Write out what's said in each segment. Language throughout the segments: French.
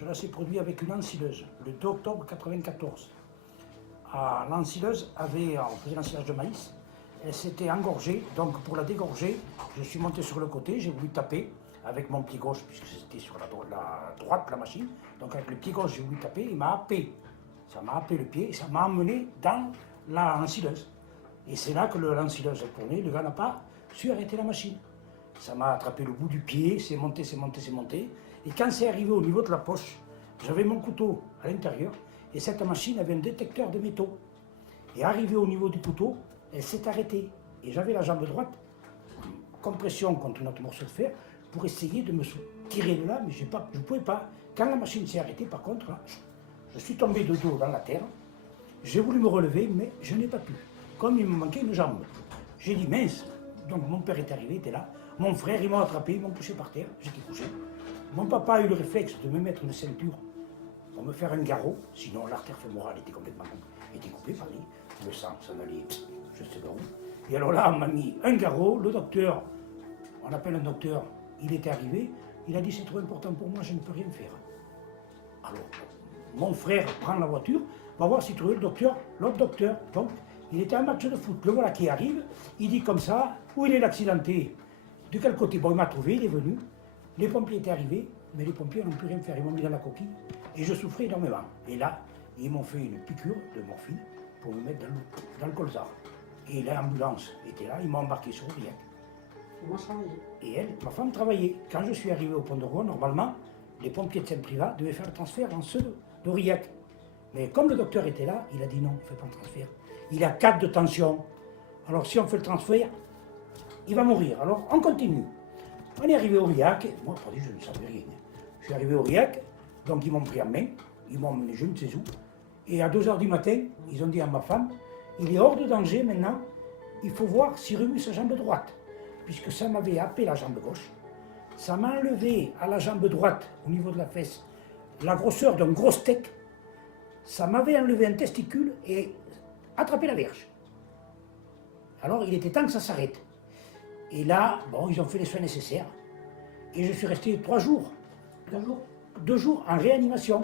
Cela s'est produit avec une ensileuse, le 2 octobre 1994. L'ensileuse on faisait l'ensilage de maïs, elle s'était engorgée, donc pour la dégorger, je suis monté sur le côté, j'ai voulu taper avec mon pied gauche, puisque c'était sur la droite la machine, donc avec le pied gauche j'ai voulu taper, il m'a happé. Ça m'a happé le pied et ça m'a emmené dans l'ensileuse. Et c'est là que l'ensileuse a tourné, le gars n'a pas su arrêter la machine. Ça m'a attrapé le bout du pied, c'est monté, c'est monté, c'est monté. Et quand c'est arrivé au niveau de la poche, j'avais mon couteau à l'intérieur et cette machine avait un détecteur de métaux. Et arrivé au niveau du couteau, elle s'est arrêtée. Et j'avais la jambe droite, compression contre notre morceau de fer, pour essayer de me tirer de là, mais je ne pouvais pas. Quand la machine s'est arrêtée, par contre, là, je suis tombé de dos dans la terre. J'ai voulu me relever, mais je n'ai pas pu. Comme il me manquait une jambe. J'ai dit mince. Donc mon père est arrivé, était là. Mon frère, ils m'ont attrapé, ils m'ont couché par terre. J'étais couché. Mon papa a eu le réflexe de me mettre une ceinture pour me faire un garrot. Sinon, l'artère fémorale était complètement coupée par le sang, ça n'allait, je sais pas où. Et alors là, on m'a mis un garrot. Le docteur, on appelle un docteur, il était arrivé. Il a dit c'est trop important pour moi, je ne peux rien faire. Alors, mon frère prend la voiture, va voir si trouve le docteur, l'autre docteur. Donc, il était à un match de foot. Le voilà qui arrive, il dit comme ça, où il est l'accidenté? De quel côté? Bon, il m'a trouvé, il est venu. Les pompiers étaient arrivés, mais les pompiers n'ont pu rien faire. Ils m'ont mis dans la coquille et je souffrais énormément. Et là, ils m'ont fait une piqûre de morphine pour me mettre dans le colzar. Et l'ambulance était là, ils m'ont embarqué sur Aurillac. Et moi, je travaillais. Et elle, ma femme, travaillait. Quand je suis arrivé au pont de Rouen, normalement, les pompiers de Saint-Privat devaient faire le transfert en ceux d'Aurillac. Mais comme le docteur était là, il a dit non, on ne fait pas le transfert. Il a 4 de tension. Alors si on fait le transfert, il va mourir. Alors on continue. On est arrivé au Aurillac. Moi, je ne savais rien. Je suis arrivé au Aurillac, donc ils m'ont pris en main, ils m'ont emmené je ne sais où. Et à 2h du matin, ils ont dit à ma femme, il est hors de danger maintenant, il faut voir s'il remue sa jambe droite. Puisque ça m'avait happé la jambe gauche. Ça m'a enlevé à la jambe droite, au niveau de la fesse, la grosseur d'un gros steak. Ça m'avait enlevé un testicule et attrapé la verge. Alors il était temps que ça s'arrête. Et là, bon, ils ont fait les soins nécessaires. Et je suis resté 3 jours. 2 jours. 2 jours en réanimation.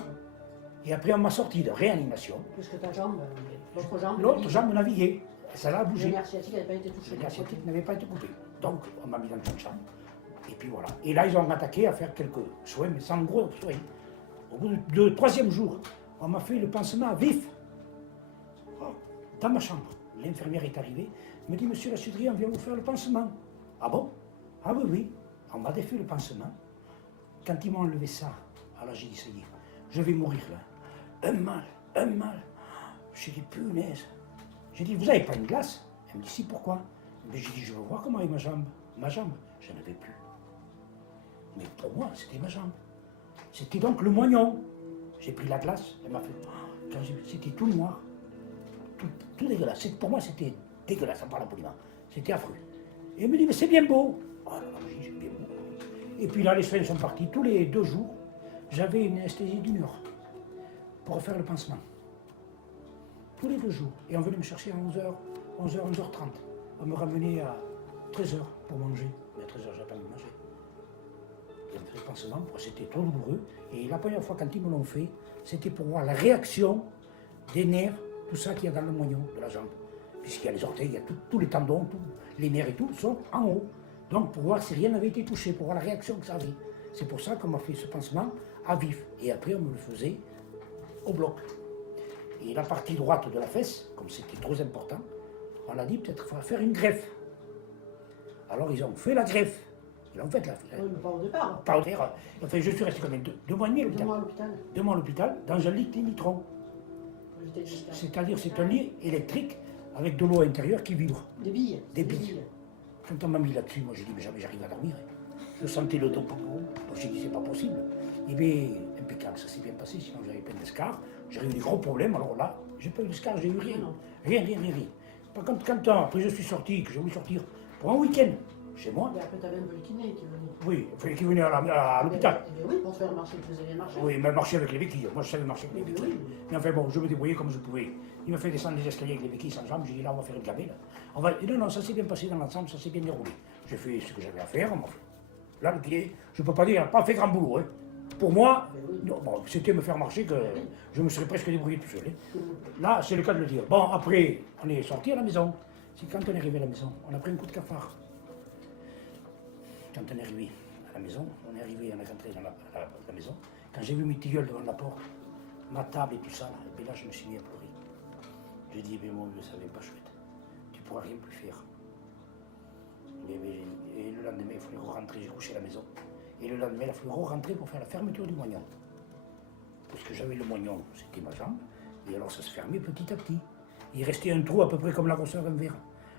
Et après, on m'a sorti de réanimation. Parce que ta jambe, l'autre jambe. L'autre jambe naviguait. Ça l'a bougé. Le nerf sciatique n'avait pas été touché. Le nerf sciatique n'avait pas été coupé. Donc, on m'a mis dans une chambre. Et puis voilà. Et là, ils ont attaqué à faire quelques soins, mais sans gros soins. Au bout du 3e jour, on m'a fait le pansement à vif. Dans ma chambre. L'infirmière est arrivée, me dit, monsieur Lassudrier, on vient vous faire le pansement. Ah bon? Ah oui, oui. On m'a défait le pansement. Quand ils m'ont enlevé ça, alors j'ai dit, ça y est, je vais mourir là. Un mal. J'ai dit, punaise. J'ai dit, vous n'avez pas une glace? Elle me dit, si, pourquoi? Mais j'ai dit, je veux voir comment est ma jambe. Ma jambe, je n'en avais plus. Mais pour moi, c'était ma jambe. C'était donc le moignon. J'ai pris la glace, elle m'a fait. C'était tout noir. Tout dégueulasse. Pour moi, c'était dégueulasse, en parlant poliment. C'était affreux. Et elle me dit, mais c'est bien beau. Oh là là, j'ai dit, c'est bien beau. Et puis là, les soins sont partis. Tous les 2 jours, j'avais une anesthésie d'1 heure pour faire le pansement. Tous les 2 jours. Et on venait me chercher à 11h, 11h30. On me ramenait à 13h pour manger. Mais à 13h, j'avais pas envie de manger. Et on fait le pansement, c'était trop douloureux. Et la première fois, quand ils me l'ont fait, c'était pour voir la réaction des nerfs, tout ça qu'il y a dans le moignon de la jambe. Puisqu'il y a les orteils, il y a tous les tendons, tous les nerfs et tout sont en haut. Donc pour voir si rien n'avait été touché, pour voir la réaction que ça avait. C'est pour ça qu'on m'a fait ce pansement à vif. Et après, on me le faisait au bloc. Et la partie droite de la fesse, comme c'était trop important, on a dit peut-être qu'il faudra faire une greffe. Alors ils ont fait la greffe. Ils ont fait la greffe. Oui, mais pas au départ. Pas au départ. Enfin, je suis resté quand même 2 mois et demi à 2 l'hôpital. mois à l'hôpital. 2 mois à l'hôpital, dans un lit Climitron. C'est-à-dire, c'est un lit électrique avec de l'eau à l'intérieur qui vibre. Des billes. Des billes. Quand on m'a mis là-dessus, moi j'ai dit, mais jamais j'arrive à dormir. Je sentais le dos pour moi. J'ai dit, c'est pas possible. Et bien, impeccable, ça s'est bien passé, sinon j'avais plein d'escarres. J'avais eu des gros problèmes, alors là, j'ai pas eu d'escarres, j'ai eu rien. Rien. Par contre, quand après je suis sorti, que j'ai voulu sortir pour un week-end chez moi. Et après, tu avais un peu le kiné qui venait. Oui, il fallait qu'il venait à l'hôpital. Oui, pour se faire marcher, il faisait bien marcher. Oui, mais marcher avec les béquilles. Moi, je savais marcher avec les béquilles. Oui. Mais enfin bon, je me débrouillais comme je pouvais. Il m'a fait descendre les escaliers avec les béquilles sans jambes. J'ai dit là, on va faire une gamelle. Et non, ça s'est bien passé dans l'ensemble, ça s'est bien déroulé. J'ai fait ce que j'avais à faire. Là, le kiné, je ne peux pas dire, il n'a pas fait grand boulot. Hein. Pour moi, Ben oui. non, bon, c'était me faire marcher que je me serais presque débrouillé tout seul. Hein. Là, c'est le cas de le dire. Bon, après, on est sorti à la maison. C'est quand on est arrivé à la maison, on a pris un coup de cafard. Quand on est arrivé à la maison, on est rentré dans la maison. Quand j'ai vu mes tilleuls devant la porte, ma table et tout ça, et puis là, je me suis mis à pleurer. J'ai dit, mais mon vieux, ça n'est pas chouette. Tu ne pourras rien plus faire. Et le lendemain, il fallait rentrer, j'ai couché à la maison. Et le lendemain, il a fallu rentrer pour faire la fermeture du moignon. Parce que j'avais le moignon, c'était ma jambe, et alors ça se fermait petit à petit. Il restait un trou à peu près comme la grosseur d'un verre.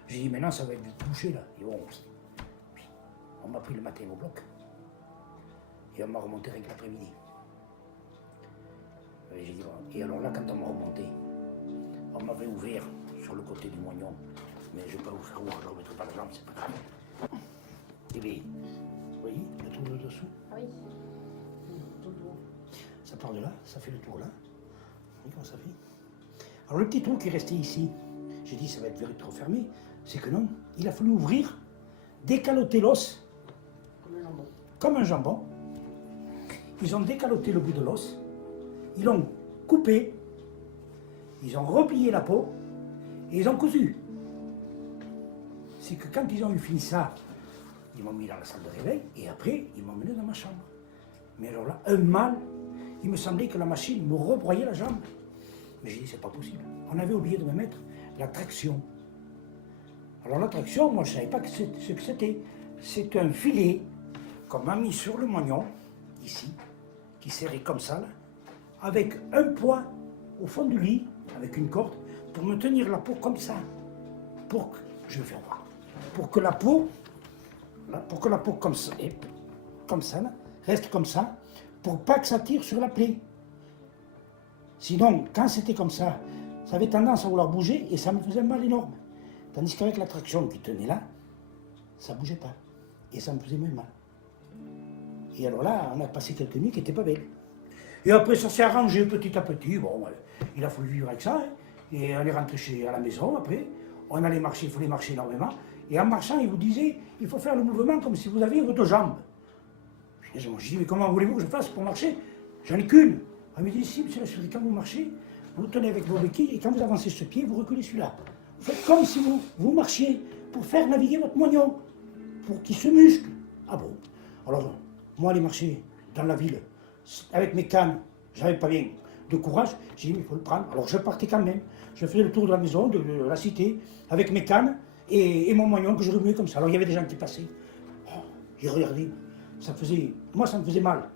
J'ai dit, maintenant ça va être bouché là. Et bon, on m'a pris le matin au bloc. Et on m'a remonté avec l'après-midi. Et alors là, quand on m'a remonté, on m'avait ouvert sur le côté du moignon. Mais je ne vais pas vous faire voir, je ne remettrai pas la jambe, c'est pas grave. Et bien, vous voyez, le trou de dessous. Ah oui. Tout le monde. Ça part de là, ça fait le tour là. Vous voyez comment ça fait? Alors le petit trou qui est resté ici, j'ai dit ça va être trop fermé. C'est que non, il a fallu ouvrir, décaloter l'os. Comme un jambon. Comme un jambon. Ils ont décaloté le bout de l'os. Ils l'ont coupé. Ils ont replié la peau. Et ils ont cousu. C'est que quand ils ont eu fini ça, ils m'ont mis dans la salle de réveil. Et après, ils m'ont mené dans ma chambre. Mais alors là, un mal. Il me semblait que la machine me rebroyait la jambe. Mais j'ai dit, c'est pas possible. On avait oublié de me mettre la traction. Alors la traction, moi je ne savais pas ce que c'était. C'est un filet qu'on m'a mis sur le moignon, ici, qui serrait comme ça, là, avec un poids au fond du lit, avec une corde, pour me tenir la peau comme ça. Pour que, je vais faire voir. Pour que la peau, comme ça, et comme ça, là, reste comme ça, pour pas que ça tire sur la plaie. Sinon, quand c'était comme ça avait tendance à vouloir bouger et ça me faisait un mal énorme. Tandis qu'avec la traction qui tenait là, ça ne bougeait pas. Et ça me faisait moins mal. Et alors là, on a passé quelques nuits qui n'étaient pas belles. Et après, ça s'est arrangé petit à petit. Bon, il a fallu vivre avec ça. Hein. Et on est rentré à la maison après. On allait marcher, il fallait marcher énormément. Et en marchant, il vous disait, il faut faire le mouvement comme si vous aviez vos deux jambes. Je dis, mais comment voulez-vous que je fasse pour marcher? J'en ai qu'une. On me dit, si, monsieur la souris, quand vous marchez, vous tenez avec vos béquilles et quand vous avancez ce pied, vous reculez celui-là. Vous faites comme si vous marchiez pour faire naviguer votre moignon, pour qu'il se muscle. Ah bon? Alors, moi, aller marcher dans la ville, avec mes cannes, j'avais pas bien de courage, j'ai dit, il faut le prendre. Alors, je partais quand même. Je faisais le tour de la maison, de la cité, avec mes cannes et mon moignon que je remuais comme ça. Alors, il y avait des gens qui passaient. Oh, j'ai regardé. Moi, ça me faisait mal.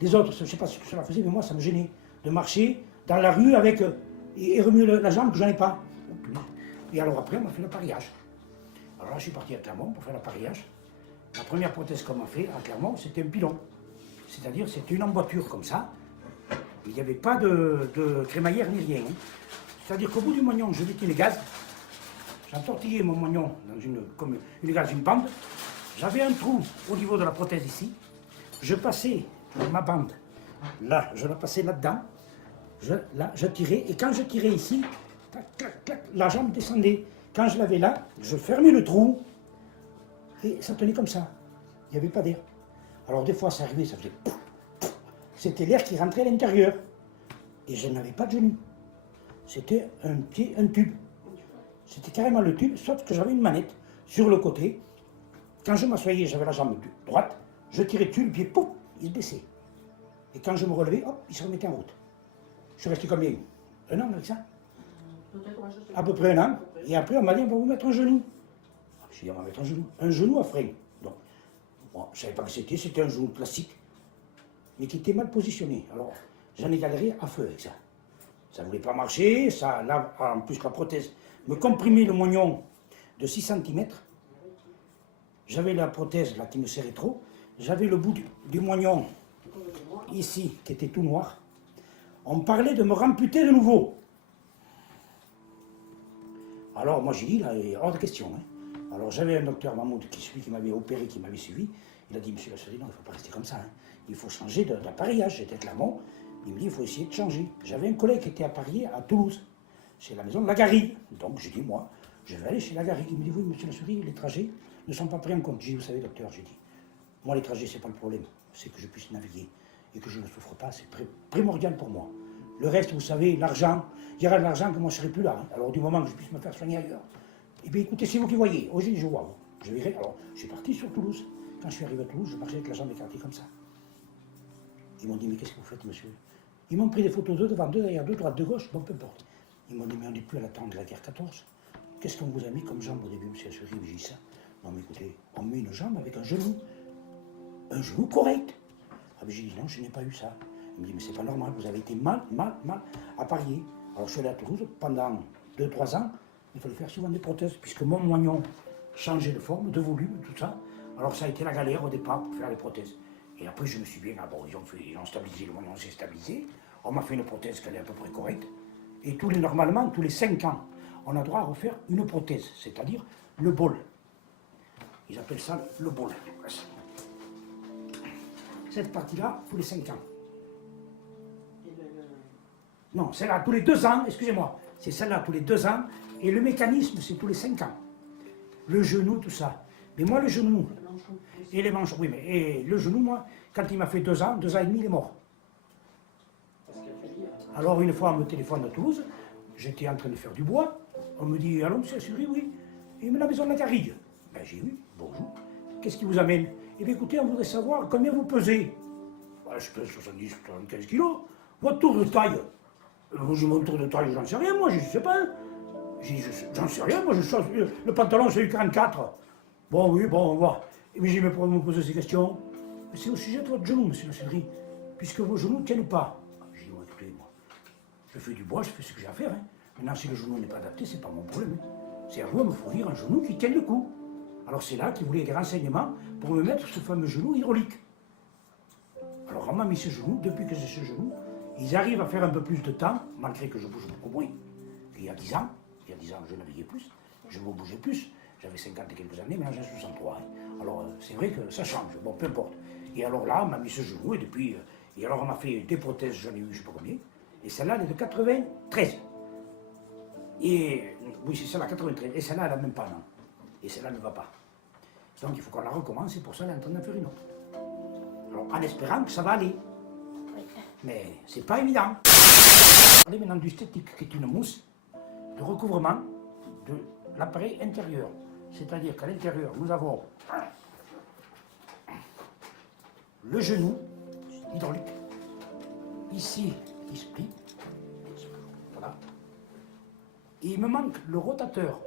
Les autres, je ne sais pas ce que cela faisait, mais moi, ça me gênait de marcher dans la rue avec et remuer la jambe que j'en ai pas. Et alors après, on m'a fait l'appareillage. Alors là, je suis parti à Clermont pour faire l'appareillage. La première prothèse qu'on m'a fait à Clermont, c'était un pilon. C'est-à-dire, c'était une emboîture comme ça. Il n'y avait pas de crémaillère ni rien. Hein. C'est-à-dire qu'au bout du moignon, je mettais les gaz. J'entortillais mon moignon comme une gaz, une bande. J'avais un trou au niveau de la prothèse ici. Je passais ma bande, là, je la passais là-dedans. Je tirais, et quand je tirais ici, clac, clac, clac, la jambe descendait. Quand je l'avais là, je fermais le trou, et ça tenait comme ça. Il n'y avait pas d'air. Alors des fois, ça arrivait, ça faisait pouf, pouf. C'était l'air qui rentrait à l'intérieur. Et je n'avais pas de genou. C'était un tube. C'était carrément le tube, sauf que j'avais une manette sur le côté. Quand je m'assoyais, j'avais la jambe droite, je tirais dessus, le pied, pouf, il se baissait. Et quand je me relevais, hop, il se remettait en route. Je suis resté combien? Un an avec ça? À peu près un an. Et après, on m'a dit, on va vous mettre un genou. Je dit, on va mettre un genou à frein. Donc, bon, je ne savais pas ce que c'était un genou plastique, mais qui était mal positionné. Alors, j'en ai galéré à feu avec ça. Ça ne voulait pas marcher, ça, là, en plus la prothèse me comprimait le moignon de 6 cm. J'avais la prothèse là qui me serrait trop. J'avais le bout du moignon ici qui était tout noir. On me parlait de me ramputer de nouveau. Alors moi j'ai dit, là, il est hors de question. Hein. Alors j'avais un docteur Mahmoud qui m'avait opéré, qui m'avait suivi. Il a dit, monsieur Lassodé, non, il ne faut pas rester comme ça. Hein. Il faut changer d'appareillage. J'étais à Clermont. Il me dit, il faut essayer de changer. J'avais un collègue qui était appareillé à Toulouse, chez la maison de Lagarrigue. Donc j'ai dit, moi, je vais aller chez Lagarrigue. Il me dit, oui, monsieur Lassodé, les trajets ne sont pas pris en compte. J'ai dit, vous savez, docteur, j'ai dit, moi les trajets, c'est pas le problème. C'est que je puisse naviguer. et que je ne souffre pas, c'est primordial pour moi. Le reste, vous savez, l'argent, il y aura de l'argent que moi je ne serai plus là. Hein. Alors du moment que je puisse me faire soigner ailleurs, eh bien écoutez, c'est vous qui voyez. Aujourd'hui, je vois. Je verrai. Alors, je suis parti sur Toulouse. Quand je suis arrivé à Toulouse, je marchais avec la jambe écartée comme ça. Ils m'ont dit, mais qu'est-ce que vous faites, monsieur? Ils m'ont pris des photos d'eux devant, deux derrière, deux droite, de gauche, bon, peu importe. Ils m'ont dit, mais on n'est plus à l'attente de la guerre 14. Qu'est-ce qu'on vous a mis comme jambe au début, monsieur Assouri? J'ai dit ça. Non, mais écoutez, on met une jambe avec un genou. Un genou correct. Ah, mais j'ai dit, non, je n'ai pas eu ça. Il me dit, mais c'est pas normal, vous avez été mal à parier. Alors je suis allé à Toulouse pendant 2-3 ans. Il fallait faire souvent des prothèses, puisque mon moignon changeait de forme, de volume, tout ça. Alors ça a été la galère au départ pour faire les prothèses. Et après je me suis bien, ils ont stabilisé, le moignon s'est stabilisé. On m'a fait une prothèse qui est à peu près correcte. Et normalement, tous les 5 ans, on a droit à refaire une prothèse, c'est-à-dire le bol. Ils appellent ça le bol. Cette partie-là, tous les 5 ans. Non, celle-là, tous les 2 ans, excusez-moi. C'est celle-là, tous les 2 ans. Et le mécanisme, c'est tous les 5 ans. Le genou, tout ça. Mais moi, le genou, et les manches, oui, mais et le genou, moi, quand il m'a fait 2 ans et demi, il est mort. Alors, une fois, on me téléphone à Toulouse, j'étais en train de faire du bois. On me dit, allô, monsieur Assouri, oui. Il me la maison de la Garrigue. Ben, j'ai dit, oui, bonjour. Qu'est-ce qui vous amène? Eh bien, écoutez, on voudrait savoir combien vous pesez. Ben, je pèse 70, 75 kilos. Votre tour de taille? J'ai mon tour de taille, j'en sais rien, moi, je ne sais pas. J'en sais rien, moi, le pantalon, c'est du 44. Bon, oui, bon, on va. Et puis j'ai mis pour me poser ces questions. C'est au sujet de votre genou, monsieur Assouri, puisque vos genoux ne tiennent pas. J'ai dit, bon, écoutez, moi, je fais du bois, je fais ce que j'ai à faire. Hein. Maintenant, si le genou n'est pas adapté, c'est pas mon problème. Hein. C'est à vous de me fournir un genou qui tienne le coup. Alors c'est là qu'il voulait des renseignements pour me mettre ce fameux genou hydraulique. Alors on m'a mis ce genou, depuis que j'ai ce genou, ils arrivent à faire un peu plus de temps, malgré que je bouge beaucoup moins. Il y a 10 ans, je naviguais plus, je me bougeais plus. J'avais 50 et quelques années, maintenant j'ai 63. Hein. Alors c'est vrai que ça change, bon, peu importe. Et alors là, on m'a mis ce genou, et depuis, et alors on m'a fait des prothèses, j'en ai eu je ne sais pas combien, et celle-là, elle est de 93. Et oui, c'est celle-là, 93, et celle-là, elle n'a même pas, non. Et celle-là ne va pas. Donc il faut qu'on la recommence, et pour ça, elle est en train d'en faire une autre. Alors, en espérant que ça va aller. Mais c'est pas évident. On parle maintenant du sthétique, qui est une mousse de recouvrement de l'appareil intérieur. C'est-à-dire qu'à l'intérieur, nous avons le genou hydraulique, ici, qui se plie. Voilà. Et il me manque le rotateur,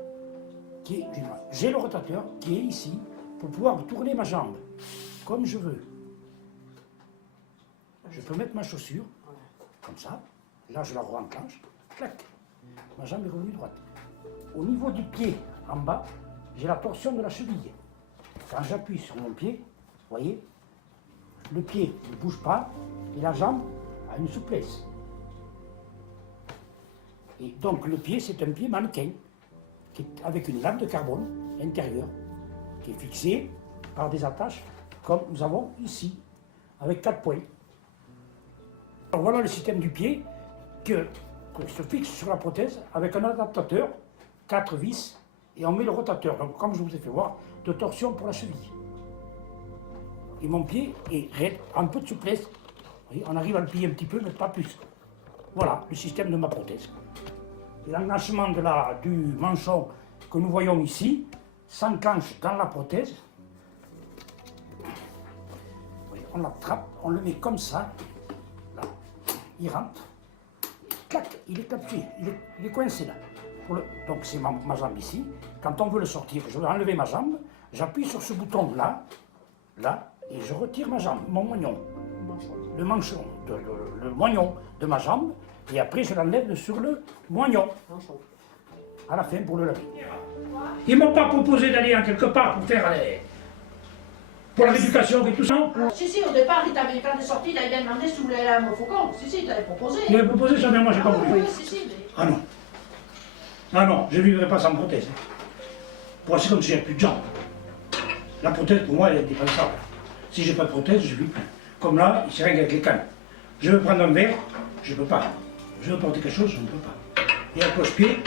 j'ai le rotateur qui est ici, pour pouvoir tourner ma jambe, comme je veux. Je peux mettre ma chaussure, comme ça, là je la re-enclenche, clac, ma jambe est revenue droite. Au niveau du pied, en bas, j'ai la torsion de la cheville. Quand j'appuie sur mon pied, vous voyez, le pied ne bouge pas et la jambe a une souplesse. Et donc le pied, c'est un pied mannequin, qui est avec une lame de carbone intérieure, qui est fixée par des attaches, comme nous avons ici, avec 4 points. Alors voilà le système du pied qui se fixe sur la prothèse avec un adaptateur, 4 vis, et on met le rotateur, donc comme je vous ai fait voir, de torsion pour la cheville. Et mon pied est raide, un peu de souplesse. Vous voyez, on arrive à le plier un petit peu, mais pas plus. Voilà le système de ma prothèse. L'enganchement du manchon que nous voyons ici s'enclenche dans la prothèse. Oui, on l'attrape, on le met comme ça. Là, il rentre. Clac, il est capté, il est coincé là. Donc c'est ma jambe ici. Quand on veut le sortir, je vais enlever ma jambe, j'appuie sur ce bouton là, et je retire ma jambe, mon moignon. Le manchon, le moignon de ma jambe, et après je l'enlève sur le moignon. À la fin pour le laver. Ils ne m'ont pas proposé d'aller en quelque part pour faire pour la rééducation et tout ça. Si, au départ, quand il est sorti, il avait demandé si vous voulez aller à Montfaucon. Si, il t'avait proposé. Il m'avait proposé ça, mais moi j'ai pas compris. Oui, si, mais... Ah non. Ah non, je ne vivrai pas sans prothèse. C'est comme si j'avais plus de jambes. La prothèse, pour moi, elle est indispensable. Si j'ai pas de prothèse, je ne vis plus. Comme là, il s'est rien avec les cannes. Je veux prendre un verre, je ne peux pas. Je veux porter quelque chose, je ne peux pas. Et un cloche-pied,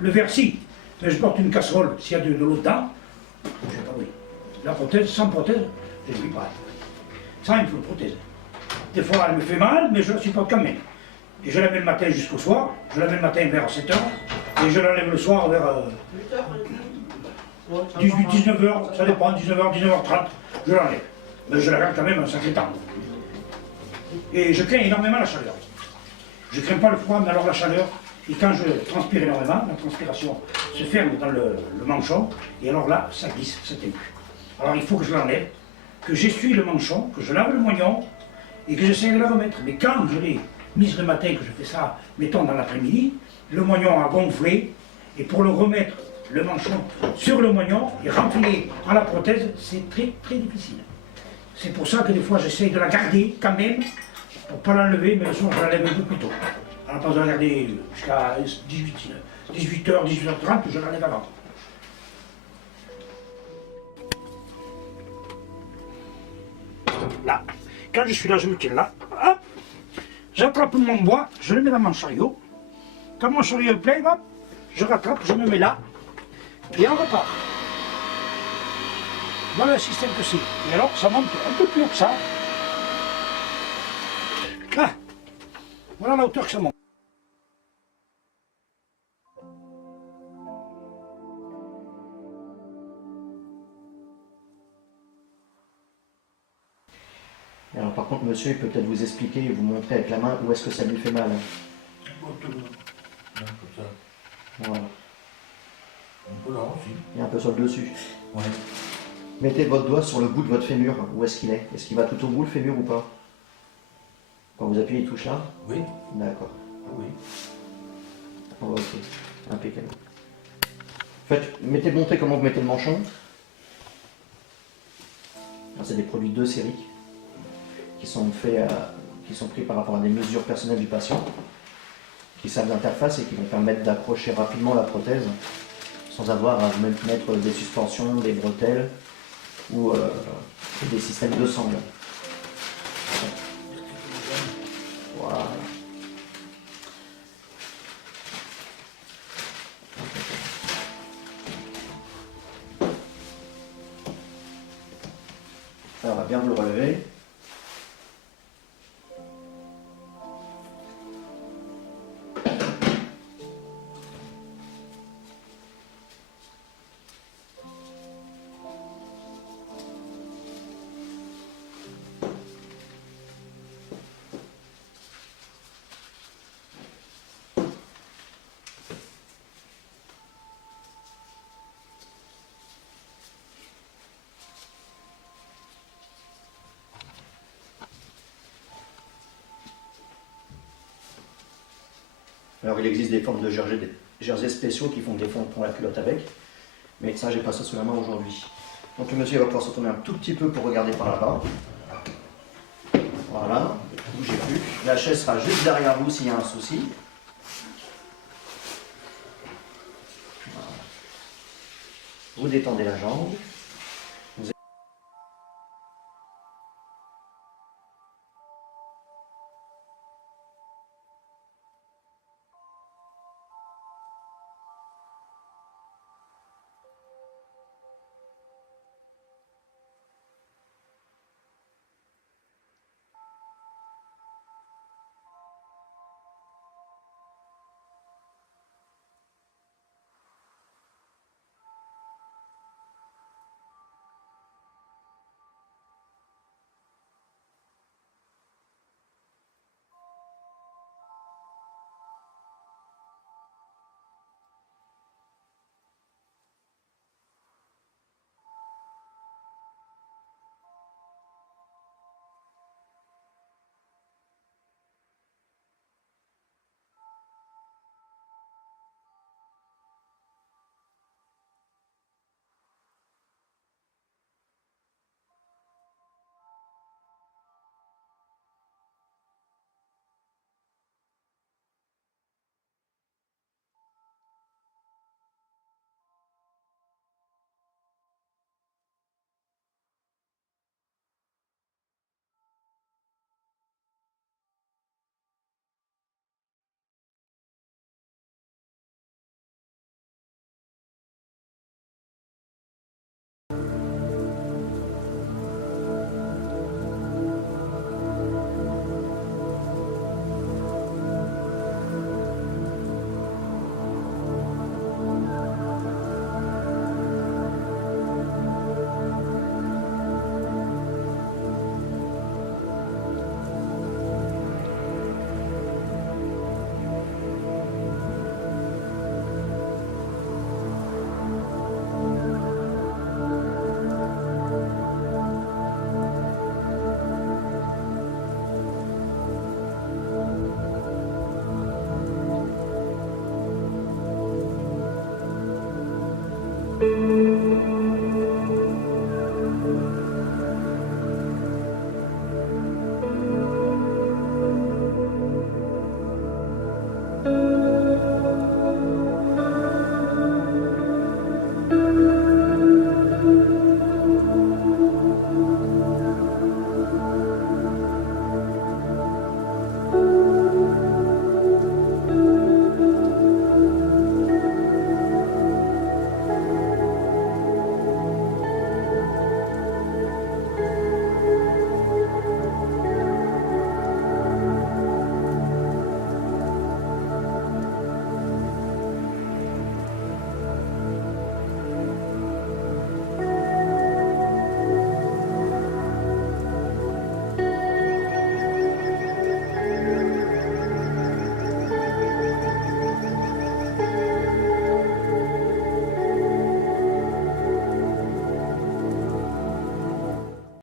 le verre, si. Mais je porte une casserole, s'il y a de l'eau dedans, je ne sais pas, oui. La prothèse, sans prothèse, je ne vis pas. Ça, il me faut une prothèse. Des fois, elle me fait mal, mais je la supporte quand même. Et je la mets le matin jusqu'au soir. Je la mets le matin vers 7 h. Et je la lève le soir vers 18, 19 h. Ça dépend, 19 h, 19 h 30. Je l'enlève. Mais je la garde quand même un sacré temps. Et je crains énormément la chaleur. Je ne crains pas le froid, mais alors la chaleur. Et quand je transpire énormément, la transpiration se ferme dans le manchon. Et alors là, ça glisse, ça t'émue. Alors il faut que je l'enlève, que j'essuie le manchon, que je lave le moignon et que j'essaie de la remettre. Mais quand je l'ai mise le matin, que je fais ça, mettons dans l'après-midi, le moignon a gonflé et pour le remettre, le manchon sur le moignon et renfiler à la prothèse, c'est très très difficile. C'est pour ça que des fois j'essaie de la garder quand même, pour ne pas l'enlever, mais le soir je la lève un peu plus tôt. À la place de la garder jusqu'à 18 h, 18 h 30, je la lève avant. Là, quand je suis là, je me tiens là, hop, j'attrape mon bois, je le mets dans mon chariot. Quand mon chariot est plein, hop, je rattrape, je me mets là, et on repart. Voilà le système que c'est. Et alors, ça monte un peu plus haut que ça. Là, voilà la hauteur que ça monte. Alors par contre, monsieur, il peut peut-être vous expliquer et vous montrer avec la main où est-ce que ça lui fait mal. Comme ça. Voilà. Un peu là aussi. Et un peu sur le dessus. Ouais. Mettez votre doigt sur le bout de votre fémur. Où est-ce qu'il est? Est-ce qu'il va tout au bout le fémur ou pas? Quand vous appuyez, il touche là? Oui. D'accord. Oui. Oh, ok. Impeccable. Montrez comment vous mettez le manchon. C'est des produits de série qui sont faits, qui sont pris par rapport à des mesures personnelles du patient, qui servent d'interface et qui vont permettre d'accrocher rapidement la prothèse sans avoir à mettre des suspensions, des bretelles ou des systèmes de sangle. Voilà. Ça va bien vous le relever. Alors il existe des formes de jersey spéciaux qui font des fonds pour la culotte avec, mais ça j'ai pas ça sous la main aujourd'hui. Donc le monsieur va pouvoir se tourner un tout petit peu pour regarder par là-bas. Voilà, ne bougez plus. La chaise sera juste derrière vous s'il y a un souci. Voilà. Vous détendez la jambe.